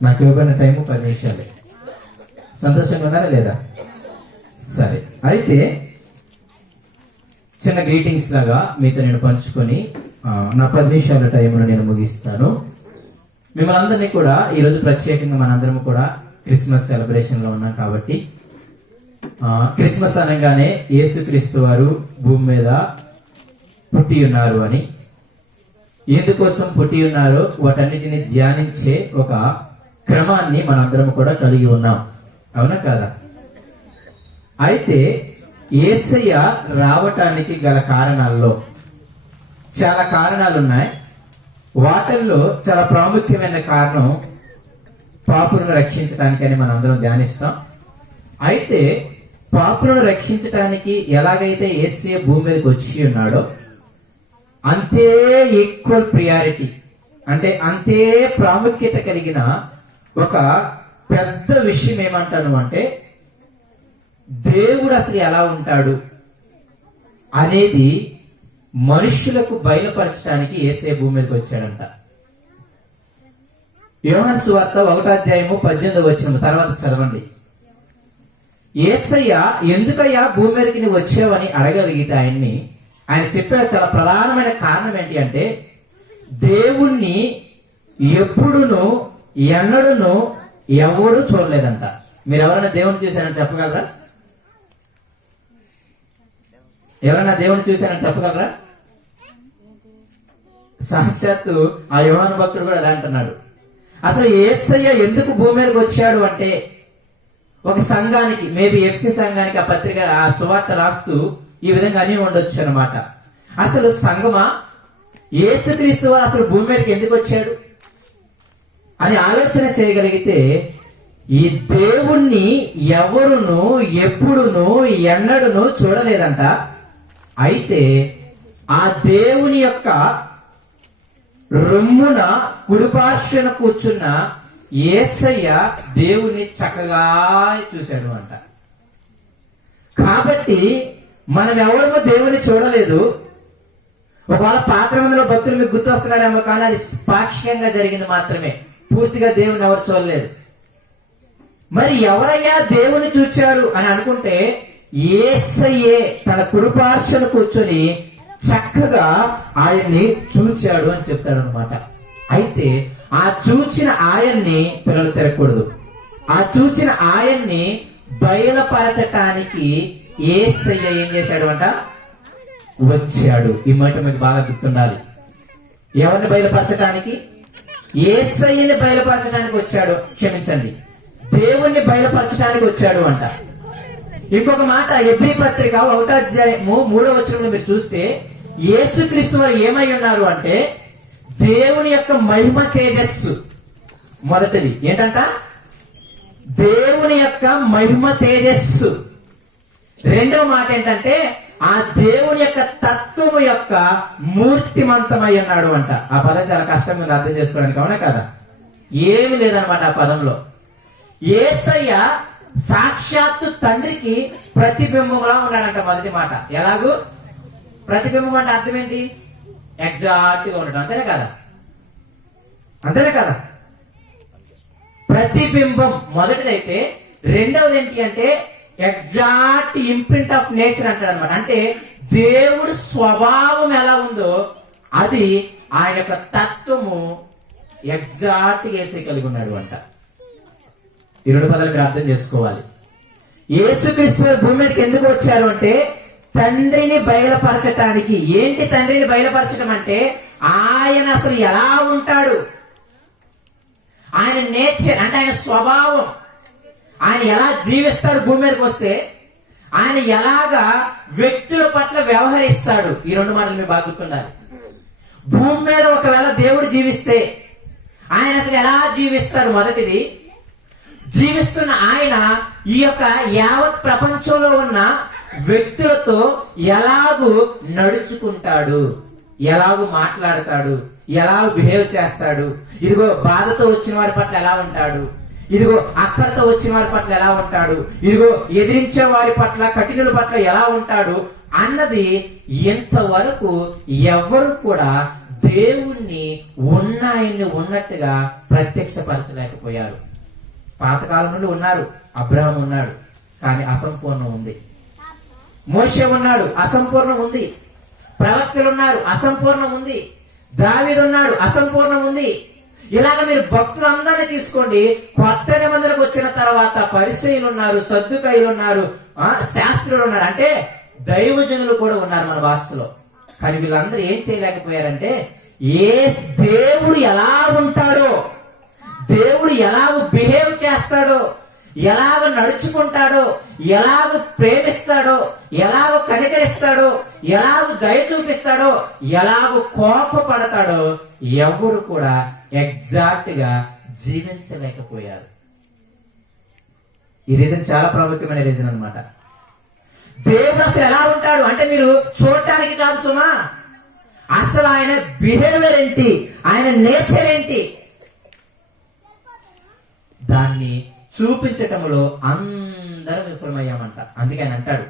నాకు ఇవ్వబడిన టైము పది నిమిషాలే. సంతోషంగా ఉన్నారా లేదా? సరే. అయితే చిన్న గ్రీటింగ్స్ లాగా మీతో నేను పంచుకొని నా పది నిమిషాల టైంను నేను ముగిస్తాను. మిమ్మల్ని అందరినీ కూడా ఈరోజు ప్రత్యేకంగా మనందరం కూడా క్రిస్మస్ సెలబ్రేషన్లో ఉన్నాం కాబట్టి క్రిస్మస్ అనగానే యేసుక్రీస్తు వారు భూమి మీద పుట్టి ఉన్నారు అని ఎందుకోసం పుట్టి ఉన్నారో వాటన్నిటిని ధ్యానించే ఒక క్రమాన్ని మనందరం కూడా కలిగి ఉన్నాం. అవునా కాదా? అయితే ఏసయ్య రావటానికి గల కారణాల్లో చాలా కారణాలు ఉన్నాయి వాటిల్లో చాలా ప్రాముఖ్యమైన కారణం పాపులను రక్షించడానికని మనం అందరం ధ్యానిస్తాం. అయితే పాపులను రక్షించటానికి ఎలాగైతే ఏసయ్య భూమి మీదకి వచ్చి ఉన్నాడో అంతే ఈక్వల్ ప్రియారిటీ అంటే అంతే ప్రాముఖ్యత కలిగిన ఒక పెద్ద విషయం ఏమంటాను అంటే దేవుడు అసలు ఎలా ఉంటాడు అనేది మనుషులకు బయలుపరచడానికి ఏసే భూమి మీదకి వచ్చాడంట. యోహన్ సువార్త ఒకటో అధ్యాయము పద్దెనిమిది వచ్చిన తర్వాత చదవండి. ఏసయ్య ఎందుకయ్యా భూమి మీదకి నువ్వు వచ్చావని అడగలిగితే ఆయన్ని ఆయన చెప్పే చాలా ప్రధానమైన కారణం ఏంటి అంటే దేవుణ్ణి ఎప్పుడును ఎన్నడును ఎవడు చూడలేదంట. మీరు ఎవరైనా దేవుని చూశారని చెప్పగలరా? ఎవరైనా దేవుని చూశారని చెప్పగలరా? సాక్షాత్తు ఆ యోహాను భక్తుడు కూడా అలా అంటున్నాడు. అసలు ఏసయ్య ఎందుకు భూమి మీదకి వచ్చాడు అంటే ఒక సంఘానికి మేబీ ఎఫ్సి సంఘానికి ఆ పత్రిక ఆ సువార్త రాస్తూ ఈ విధంగా అని ఉండొచ్చు అనమాట అసలు సంగమా? యేసుక్రీస్తు వారు అసలు భూమి మీదకి ఎందుకు వచ్చాడు? అని ఆలోచన చేయగలిగితే ఈ దేవుణ్ణి ఎవరును ఎప్పుడును ఎన్నడును చూడలేదంట. అయితే ఆ దేవుని యొక్క రొమ్మున కుడిపార్శ్వన కూర్చున్న ఏసయ్య దేవుణ్ణి చక్కగా చూశాడు అంట. కాబట్టి మనం ఎవరము దేవుని చూడలేదు. ఒకవేళ పాత్ర మందిలో భక్తులు మీకు గుర్తొస్తున్నారేమో కానీ అది పాక్షికంగా జరిగింది మాత్రమే. పూర్తిగా దేవుని ఎవరు చూడలేదు. మరి ఎవరయ్యా దేవుని చూచారు అని అనుకుంటే ఏసయ్యే తన కుడిపార్శ్వన కూర్చొని చక్కగా ఆయన్ని చూచాడు అని చెప్తాడు అనమాట అయితే ఆ చూచిన ఆయన్ని పిల్లలు తిరగకూడదు. ఆ చూచిన ఆయన్ని బయలుపరచటానికి ఏసయ్య ఏం చేశాడు అంట వచ్చాడు. ఈ మాట మీకు బాగా గుర్తుండాలి. ఎవరిని బయలుపరచడానికి ఏసయ్యని బయలుపరచడానికి వచ్చాడు. క్షమించండి. దేవుణ్ణి బయలుపరచడానికి వచ్చాడు అంట. ఇంకొక మాట ఎబ్రి పత్రిక ఒకటో అధ్యాయము మూడో వచనంలో మీరు చూస్తే యేసుక్రీస్తు వారు ఏమై ఉన్నారు అంటే దేవుని యొక్క మహిమ తేజస్సు. మొదటిది. ఏంటంట? దేవుని యొక్క మహిమ తేజస్సు. రెండవ మాట ఏంటంటే ఆ దేవుని యొక్క తత్వము యొక్క మూర్తిమంతమై ఉన్నాడు అంట. ఆ పదం చాలా కష్టంగా ఉంది అర్థం చేసుకోవడానికి అవునా కదా? ఏమి లేదనమాట ఆ పదంలో. ఏసయ్య సాక్షాత్తు తండ్రికి ప్రతిబింబంలా ఉన్నాడంట మొదటి మాట. ఎలాగూ? ప్రతిబింబం అంటే అర్థం ఏంటి? ఎగ్జాక్ట్గా ఉండటం అంతేనే కదా? అంతేనే కదా? ప్రతిబింబం మొదటిదైతే రెండవది ఏంటి అంటే ఎగ్జాక్ట్ ఇంప్రింట్ ఆఫ్ నేచర్ అంటాడు అనమాట అంటే దేవుడు స్వభావం ఎలా ఉందో అది ఆయన యొక్క తత్వము ఎగ్జాక్ట్ వేసే కలిగి ఉన్నాడు అంట ఈ రెండు పదాలు మీరు అర్థం చేసుకోవాలి. యేసుక్రీస్తు భూమి మీదకి ఎందుకు వచ్చారు అంటే తండ్రిని బయలుపరచటానికి. ఏంటి తండ్రిని బయలుపరచడం అంటే ఆయన అసలు ఎలా ఉంటాడు? ఆయన నేచర్ అంటే ఆయన స్వభావం. ఆయన ఎలా జీవిస్తాడు భూమి మీదకి వస్తే ఆయన ఎలాగా వ్యక్తుల పట్ల వ్యవహరిస్తాడు? ఈ రెండు మాటలు మీరు బాగా భూమి మీద ఒకవేళ దేవుడు జీవిస్తే ఆయన అసలు ఎలా జీవిస్తారు మొదటిది జీవిస్తున్న ఆయన ఈ యొక్క యావత్ ప్రపంచంలో ఉన్న వ్యక్తులతో ఎలాగూ నడుచుకుంటాడు? ఎలాగూ మాట్లాడతాడు? ఎలా బిహేవ్ చేస్తాడు? ఇదిగో బాధతో వచ్చిన వారి పట్ల ఎలా ఉంటాడు? ఇదిగో అక్కడతో వచ్చిన వారి పట్ల ఎలా ఉంటాడు? ఇదిగో ఎదిరించే వారి పట్ల కఠినుల పట్ల ఎలా ఉంటాడు? అన్నది ఇంతవరకు ఎవరు కూడా దేవుణ్ణి ఉన్నాయన్ని ఉన్నట్టుగా ప్రత్యక్షపరచలేకపోయారు. పాతకాలం నుండి ఉన్నారు. అబ్రహం ఉన్నాడు. కానీ అసంపూర్ణం ఉంది. మోషే ఉన్నాడు. అసంపూర్ణం ఉంది. ప్రవక్తలు ఉన్నారు. అసంపూర్ణం ఉంది. దావిదున్నాడు అసంపూర్ణం ఉంది. ఇలాగ మీరు భక్తులందరినీ తీసుకోండి. కొత్త నిబంధనకు వచ్చిన తర్వాత పరిచయులు ఉన్నారు సర్దుకాయలు ఉన్నారు ఆ, శాస్త్రులు ఉన్నారు. అంటే దైవజనులు కూడా ఉన్నారు మన భాషలో కానీ వీళ్ళందరూ ఏం చేయలేకపోయారంటే ఏ దేవుడు ఎలా ఉంటాడో దేవుడు ఎలాగ బిహేవ్ చేస్తాడో ఎలాగ నడుచుకుంటాడో ఎలాగ ప్రేమిస్తాడో ఎలాగ కనికరిస్తాడో ఎలాగ దయ చూపిస్తాడో ఎలాగ కోపపడతాడో ఎవరు కూడా ఎగ్జాక్ట్గా జీవించలేకపోయారు. ఈ రీజన్ చాలా ప్రాముఖ్యమైన రీజన్ అన్నమాట. దేవుడు అసలు ఎలా ఉంటాడు? అంటే మీరు చూడటానికి కాదు సుమా. అసలు ఆయన బిహేవియర్ ఏంటి? ఆయన నేచర్ ఏంటి? దాన్ని చూపించటంలో అందరం విఫలమయ్యామంట. అందుకే ఆయన అంటాడు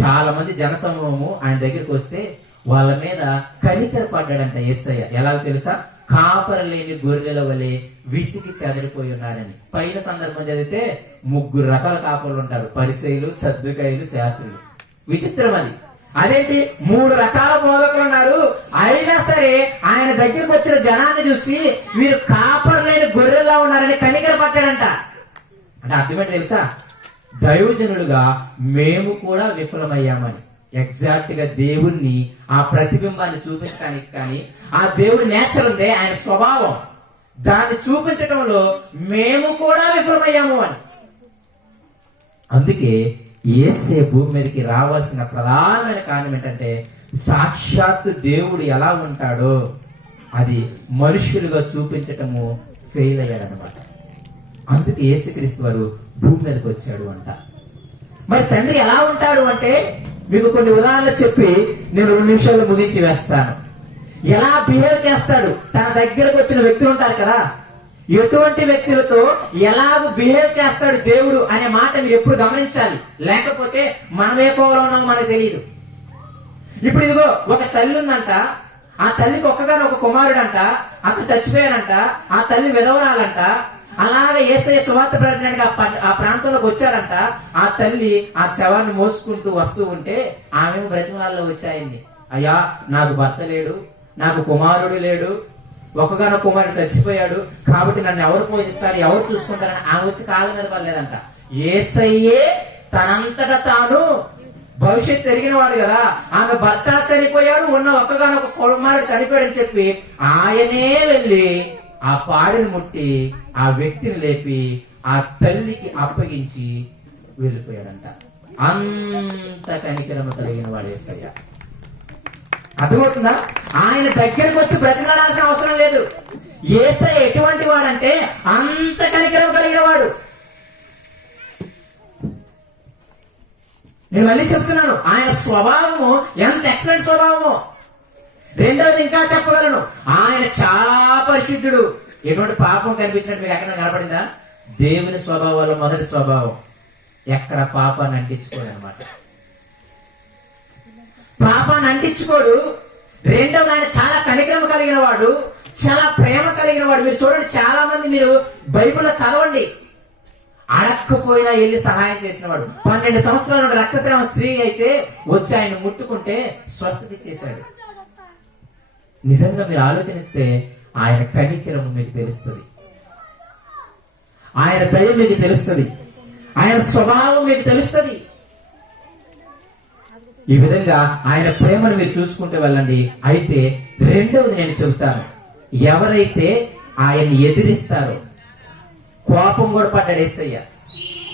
చాలా మంది జనసమూహము ఆయన దగ్గరికి వస్తే వాళ్ళ మీద కనికర పడ్డాడంట ఎస్ఐ ఎలాగో తెలుసా? కాపరలేని గొర్రెల వలె విసిగి చదిరిపోయి ఉన్నారని. పైన సందర్భం చదివితే ముగ్గురు రకాల కాపర్లు ఉంటారు. పరిసయులు సద్దుకాయలు శాస్త్రులు. విచిత్రం అది అదేంటి? మూడు రకాల బోధకులు ఉన్నారు. అయినా సరే ఆయన దగ్గరకు వచ్చిన జనాన్ని చూసి మీరు కాపరలేని గొర్రెలా ఉన్నారని కనికర పట్టాడంట అంటే అర్థమేంటి తెలుసా? దైవజనులుగా మేము కూడా విఫలమయ్యామని. ఎగ్జాక్ట్గా దేవుణ్ణి ఆ ప్రతిబింబాన్ని చూపించడానికి కానీ ఆ దేవుడి నేచర్ ఉందే ఆయన స్వభావం. దాన్ని చూపించటంలో మేము కూడా విఫలమయ్యాము అని. అందుకే ఏసే భూమి మీదకి రావాల్సిన ప్రధానమైన కారణం ఏంటంటే సాక్షాత్తు దేవుడు ఎలా ఉంటాడో అది మనుషులుగా చూపించటము ఫెయిల్ అయ్యారనమాట అందుకే యేసుక్రీస్తు వారు భూమి మీదకి వచ్చాడు అంట. మరి తండ్రి ఎలా ఉంటాడు అంటే మీకు కొన్ని ఉదాహరణలు చెప్పి నేను రెండు నిమిషాల్లో ముగించి వేస్తాను. ఎలా బిహేవ్ చేస్తాడు? తన దగ్గరకు వచ్చిన వ్యక్తులు ఉంటారు కదా. ఎటువంటి వ్యక్తులతో ఎలాగ బిహేవ్ చేస్తాడు దేవుడు అనే మాట మీరు ఎప్పుడు గమనించాలి? లేకపోతే మనం ఏ కోవలో ఉన్నామో మనకు తెలియదు ఇప్పుడు ఇదిగో ఒక తల్లి ఉందంట. ఆ తల్లికి ఒక్కగానే ఒక కుమారుడంట. అతను చచ్చిపోయాడంట. ఆ తల్లి విధవరాలంట అలాగే ఏసఐ సువార్త ప్రకటించడానికి ఆ ప్రాంతంలోకి వచ్చారంట. ఆ తల్లి ఆ శవాన్ని మోసుకుంటూ వస్తూ ఉంటే ఆమె బ్రతిమలాల్లో వచ్చాయండి. అయ్యా నాకు భర్త లేడు నాకు కుమారుడు లేడు ఒక్కగానో కుమారుడు చచ్చిపోయాడు కాబట్టి నన్ను ఎవరు పోషిస్తారు ఎవరు చూసుకుంటారని ఆమె వచ్చి కాళ్ళ మీద పడలేదంట. ఏసయ్యే తనంతట తాను భవిష్యత్తు ఎరిగిన వాడు కదా. ఆమె భర్త చనిపోయాడు ఉన్న ఒక్కగానొక కుమారుడు చనిపోయాడని చెప్పి ఆయనే వెళ్ళి ఆ పాడిని ముట్టి ఆ వ్యక్తిని లేపి ఆ తల్లికి అప్పగించి వెళ్ళిపోయాడంట. అంత కనికరమ కలిగిన వాడు ఏసయ్య. అర్థమవుతుందా? ఆయన దగ్గరకు వచ్చి బ్రతిమలాడాల్సిన అవసరం లేదు. ఏసై ఎటువంటి వాడంటే అంత కనికరం కలిగిన వాడు. నేను మళ్ళీ చెప్తున్నాను ఆయన స్వభావము ఎంత ఎక్సలెంట్ స్వభావము. రెండవది ఇంకా చెప్పగలను ఆయన చాలా పరిశుద్ధుడు. ఎటువంటి పాపం కనిపించినట్టు మీరు ఎక్కడ కనపడిందా? దేవుని స్వభావంలో మొదటి స్వభావం ఎక్కడ పాపాన్ని అంటించుకోడు అనమాట పాపాన్ని అంటించుకోడు. రెండవ ఆయన చాలా కనికరం కలిగిన వాడు చాలా ప్రేమ కలిగిన వాడు. మీరు చూడండి చాలా మంది మీరు బైబిల్లో చదవండి. అడక్కపోయినా వెళ్ళి సహాయం చేసినవాడు. పన్నెండు సంవత్సరాల నుండి రక్తస్రావ స్త్రీ అయితే వచ్చి ఆయన ముట్టుకుంటే స్వస్థత ఇచ్చేశాడు. నిజంగా మీరు ఆలోచనిస్తే ఆయన కనికరము మీకు తెలుస్తుంది. ఆయన దయ మీకు తెలుస్తుంది. ఆయన స్వభావం మీకు తెలుస్తుంది. ఈ విధంగా ఆయన ప్రేమను మీరు చూసుకుంటూ వెళ్ళండి. అయితే రెండవది నేను చెబుతాను. ఎవరైతే ఆయన్ని ఎదిరిస్తారో కోపం కూడా పడ్డాడు ఏసయ్య.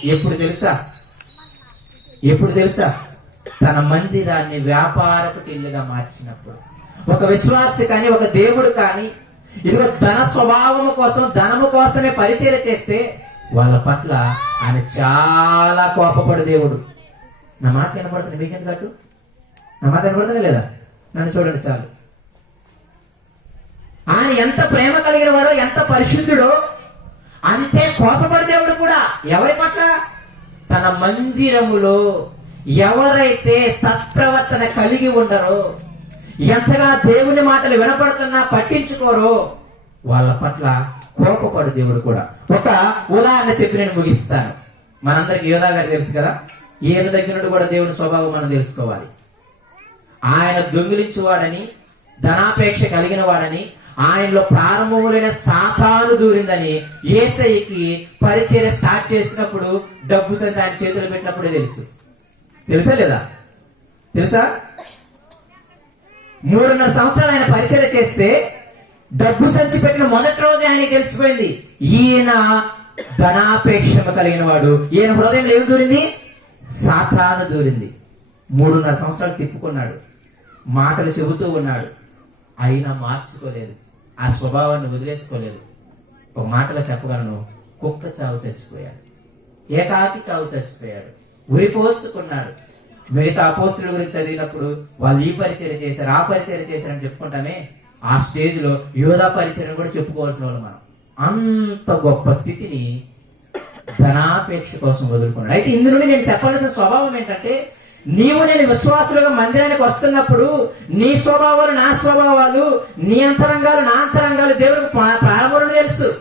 ఎప్పుడు తెలుసా? ఎప్పుడు తెలుసా? తన మందిరాన్ని వ్యాపారపు ఇల్లుగా మార్చినప్పుడు. ఒక విశ్వాసి కానీ ఒక దేవుడు కానీ ఇదిగో ధన స్వభావము కోసం ధనము కోసమే పరిచయం చేస్తే వాళ్ళ పట్ల ఆయన చాలా కోపపడు దేవుడు. నా మాట వినపడుతుంది? మీకెందుకు అటు? నా మాట వినపడుతుంది లేదా? నన్ను చూడండి చాలు. ఆయన ఎంత ప్రేమ కలిగిన వాడో ఎంత పరిశుద్ధుడో అంతే కోపపడి దేవుడు కూడా ఎవరి పట్ల? తన మందిరములో ఎవరైతే సత్ప్రవర్తన కలిగి ఉండరో ఎంతగా దేవుని మాటలు వినపడుతున్నా పట్టించుకోరో. వాళ్ళ పట్ల కోపపడు దేవుడు కూడా. ఒక ఉదాహరణ చెప్పి నేను ముగిస్తాను. మనందరికి యోధా గారు తెలుసు కదా? ఈయన దగ్గర నుండి కూడా దేవుని స్వభావం మనం తెలుసుకోవాలి. ఆయన దొంగిలించువాడని ధనాపేక్ష కలిగిన వాడని ఆయనలో ప్రారంభములైన సాతాను దూరిందని ఏసైకి పరిచర్య స్టార్ట్ చేసినప్పుడు డబ్బు సంచి ఆయన చేతులు పెట్టినప్పుడే తెలుసు. తెలుసా లేదా? తెలుసా? మూడున్నర సంవత్సరాలు ఆయన పరిచయం చేస్తే డబ్బు సంచి పెట్టిన మొదటి రోజే ఆయనకి తెలిసిపోయింది. ఈయన ధనాపేక్షమ కలిగిన వాడు ఈయన హృదయంలో ఏమి దూరింది? సాతాను దూరింది. మూడున్నర సంవత్సరాలు తిప్పుకున్నాడు. మాటలు చెబుతూ ఉన్నాడు. అయినా మార్చుకోలేదు. ఆ స్వభావాన్ని వదిలేసుకోలేదు. ఒక మాటలో చెప్పగలను. కుక్క చావు చచ్చిపోయాడు. ఏకాకి చావు చచ్చిపోయాడు. ఉరి పోసుకున్నాడు. మిగతా అపోస్తుల గురించి చదివినప్పుడు వాళ్ళు ఈ పరిచయం చేశారు ఆ పరిచయం చేశారని చెప్పుకుంటామే. ఆ స్టేజ్లో యోధా పరిచయం కూడా చెప్పుకోవాల్సిన వాళ్ళు మనం. అంత గొప్ప స్థితిని ధనాపేక్ష కోసం వదులుకున్నాడు. అయితే ఇందు నుండి నేను చెప్పాల్సిన స్వభావం ఏంటంటే నీవు నేను విశ్వాసులుగా మందిరానికి వస్తున్నప్పుడు నీ స్వభావాలు నా స్వభావాలు నీ అంతరంగాలు నా అంతరంగాలు దేవుడికి ప్రారంభంలో తెలుసు.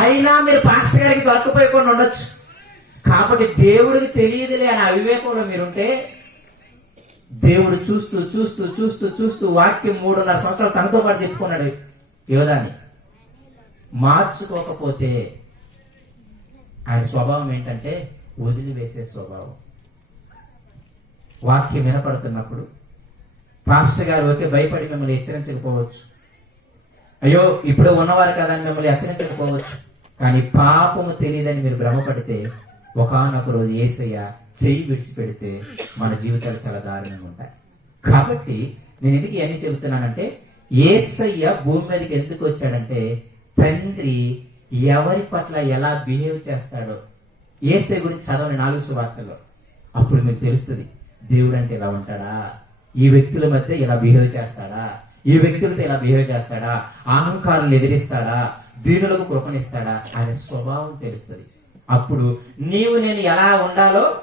అయినా మీరు పాస్టర్ గారికి దొరకపోయకుండా ఉండొచ్చు. కాబట్టి దేవుడికి తెలియదులే అనే అవివేకంలో మీరుంటే దేవుడు చూస్తూ చూస్తూ చూస్తూ చూస్తూ వాక్యం మూడున్నర సంవత్సరాలు తనతో పాటు చెప్పుకున్నాడు. యోధాని మార్చుకోకపోతే ఆయన స్వభావం ఏంటంటే వదిలివేసే స్వభావం. వాక్యం వినపడుతున్నప్పుడు పాస్టర్ గారు ఓకే భయపడి మిమ్మల్ని హెచ్చరించకపోవచ్చు. అయ్యో ఇప్పుడు ఉన్నవారు కదా అని మిమ్మల్ని హెచ్చరించకపోవచ్చు. కానీ పాపము తెలియదని మీరు భ్రమపడితే ఒకనొక రోజు ఏసయ్య చెయ్యి విడిచిపెడితే మన జీవితాలు చాలా దారుణంగా ఉంటాయి. కాబట్టి నేను ఎందుకు ఇవన్నీ చెబుతున్నానంటే ఏసయ్య భూమి మీదకి ఎందుకు వచ్చాడంటే తండ్రి ఎవరి పట్ల ఎలా బిహేవ్ చేస్తాడో. ఏసై గురించి చదవని నాలుగు సువార్తలు అప్పుడు మీకు తెలుస్తుంది దేవుడు అంటే ఇలా ఉంటాడా? ఈ వ్యక్తుల మధ్య ఇలా బిహేవ్ చేస్తాడా? ఈ వ్యక్తులతో ఇలా బిహేవ్ చేస్తాడా? అహంకారులు ఎదిరిస్తాడా? దీనులకు కృపణిస్తాడా అనే స్వభావం తెలుస్తుంది. అప్పుడు నీవు నేను ఎలా ఉండాలో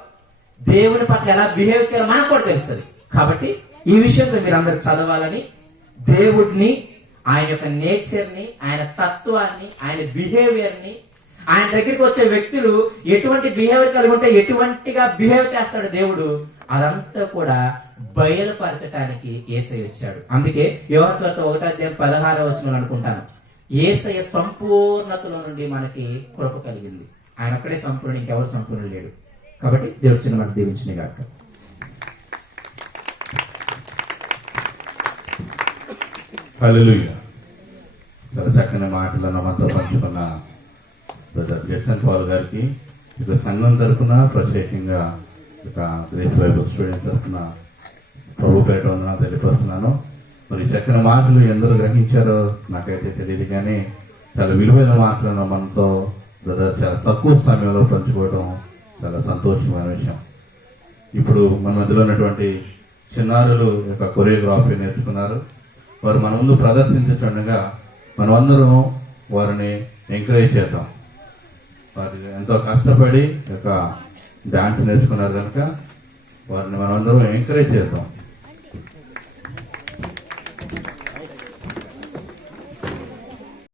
దేవుని పట్ల ఎలా బిహేవ్ చేయాలో మనకు కూడా తెలుస్తుంది. కాబట్టి ఈ విషయంతో మీరు అందరు చదవాలని దేవుడిని ఆయన యొక్క నేచర్ని ఆయన తత్వాన్ని ఆయన బిహేవియర్ని ఆయన దగ్గరికి వచ్చే వ్యక్తులు ఎటువంటి బిహేవియర్ కలిగి ఉంటే ఎటువంటిగా బిహేవ్ చేస్తాడు దేవుడు అదంతా కూడా బయలుపరచడానికి ఏసై వచ్చాడు. అందుకే యోహన్ చోట ఒకటో అధ్యాయం పదహారో వచ్చిన అనుకుంటాను. ఏసయ సంపూర్ణతలో నుండి మనకి కృప కలిగింది. ఆయన ఒక్కడే సంపూర్ణ ఇంకెవరు సంపూర్ణ లేడు కాబట్టి దేవుడు చిన్న మనకు దీవించిన గాక చాలా చక్కని మాటలను మనతో పంచుకున్న బ్రదర్ జక్సన్ పాల్ గారికి ఇక సంఘం తరపున ప్రత్యేకంగా ఇక గ్రేస్ బైబుల్ స్టూడెంట్ తరపున ప్రభు పేట వందన తెలియపరుస్తున్నాను. మరి చక్కని మాటలు ఎందరూ గ్రహించారో నాకైతే తెలియదు కానీ చాలా విలువైన మాటలను మనతో బ్రదర్ చాలా తక్కువ సమయంలో పంచుకోవడం చాలా సంతోషమైన విషయం. ఇప్పుడు మన మధ్యలో ఉన్నటువంటి చిన్నారులు యొక్క కొరియోగ్రాఫీ నేర్చుకున్నారు. వారు మన ముందు ప్రదర్శించుండగా మనమందరం వారిని ఎంకరేజ్ చేద్దాం. వారు ఎంతో కష్టపడి యొక్క డాన్స్ నేర్చుకున్నారు కనుక వారిని మనమందరం ఎంకరేజ్ చేద్దాం.